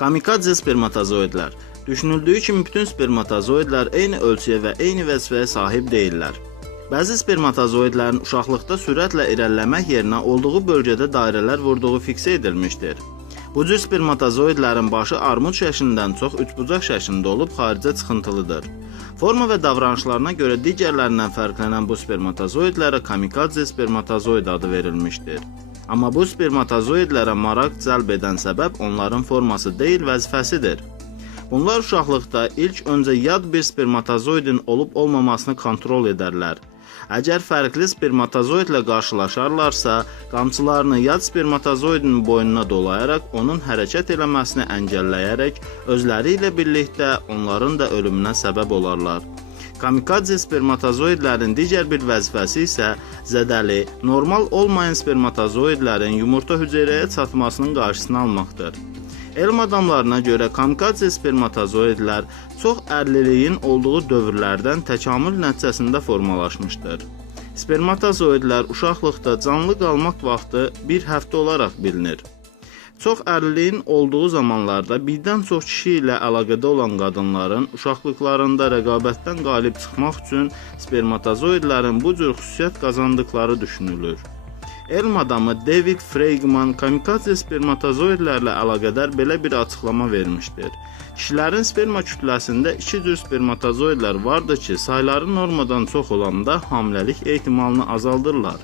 Kamikadze spermatozoidlər. Düşünüldüyü kimi bütün spermatozoidlər eyni ölçüyə və eyni vəzifəyə sahib deyillər. Bəzi spermatozoidlərin uşaqlıqda sürətlə irəliləmək yerinə olduğu bölgədə dairələr vurduğu fiksə edilmişdir. Bu cür spermatozoidlərin başı armud şəklindədən çox üçbucaq şəklində olub xaricə çıxıntılıdır. Forma və davranışlarına görə digərlərindən fərqlənən bu spermatozoidlərə kamikadze spermatozoid adı verilmişdir. Amma bu spermatozoidlərə maraq cəlb edən səbəb onların forması deyil, vəzifəsidir. Bunlar uşaqlıqda ilk öncə yad bir spermatozoidin olub-olmamasını kontrol edərlər. Əgər fərqli spermatozoidlə qarşılaşarlarsa, qamçılarını yad spermatozoidin boynuna dolayaraq onun hərəkət eləməsini əngəlləyərək özləri ilə birlikdə onların da ölümünə səbəb olarlar. Kamikadze spermatozoidlərin digər bir vəzifəsi isə zədəli, normal olmayan spermatozoidlərin yumurta hüceyrəyə çatmasının qarşısını almaqdır. Elm adamlarına görə kamikadze spermatozoidlər çox ərliliyin olduğu dövrlərdən təkamül nəticəsində formalaşmışdır. Spermatozoidlər uşaqlıqda canlı qalmaq vaxtı bir həftə olaraq bilinir. Çox ərliliyin olduğu zamanlarda birdən çox kişi ilə əlaqədə olan qadınların uşaqlıqlarında rəqabətdən qalib çıxmaq üçün spermatozoidlərin bu cür xüsusiyyət qazandıqları düşünülür. Elm adamı David Freigman kamikadze spermatozoidlərlə əlaqədar belə bir açıqlama vermişdir. Kişilərin sperma kütləsində iki cür spermatozoidlər vardır ki, sayları normadan çox olanda hamiləlik ehtimalını azaldırlar.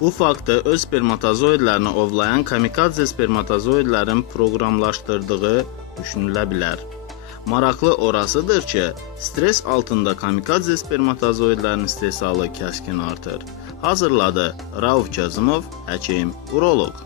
Bu faktı öz spermatozoidlərini ovlayan kamikadze spermatozoidlərin proqramlaşdırdığı düşünülə bilər. Maraqlı orasıdır ki, stres altında kamikadze spermatozoidlərin istehsalı kəskin artır. Hazırladı Rauf Kazımov, həkim, uroloq.